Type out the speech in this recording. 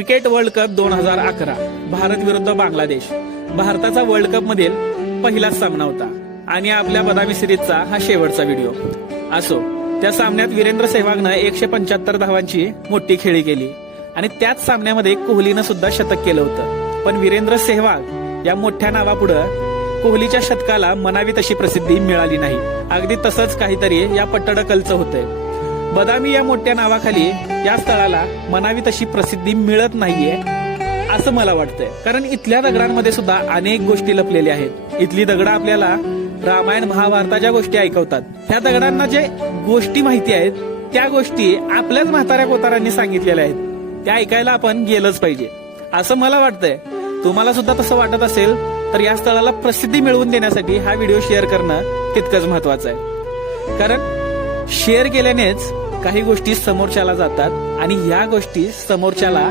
Cricket world cup 2011 Bharat विरुद्ध बांगलादेश. भारताचा world cup मधील पहिलाच सामना होता आणि आपल्या बदामी सिरीजचा हा शेवटचा व्हिडिओ. असो, त्या सामन्यात वीरेंद्र सेहवागनं 175 धावांची मोठी खेळी केली आणि त्याच सामन्यामध्ये कोहलीनं सुद्धा शतक केलं होतं. पण वीरेंद्र सेहवाग या मोठ्या नावापुढे कोहलीच्या शतकाला म्हणावी तशी प्रसिद्धी मिळाली नाही. अगदी तसंच काहीतरी या पट्टडकलचं होतंय. बदामी या मोठ्या नावाखाली या स्थळाला म्हणावी तशी प्रसिद्धी मिळत नाहीये असं मला वाटतंय. कारण इथल्या दगडांमध्ये सुद्धा अनेक गोष्टी लपलेल्या आहेत. इथली दगडं आपल्याला रामायण महाभारताच्या गोष्टी ऐकवतात. ह्या दगडांना जे गोष्टी माहिती आहेत त्या गोष्टी आपल्याच म्हाताऱ्या कोतारांनी सांगितलेल्या आहेत. त्या ऐकायला आपण गेलंच पाहिजे असं मला वाटतंय. तुम्हाला सुद्धा तसं वाटत असेल तर या स्थळाला प्रसिद्धी मिळवून देण्यासाठी हा व्हिडिओ शेअर करणं तितकंच महत्वाचं आहे. कारण शेअर केल्यानेच काही गोष्टी समोरच्याला जातात आणि ह्या गोष्टी समोरच्याला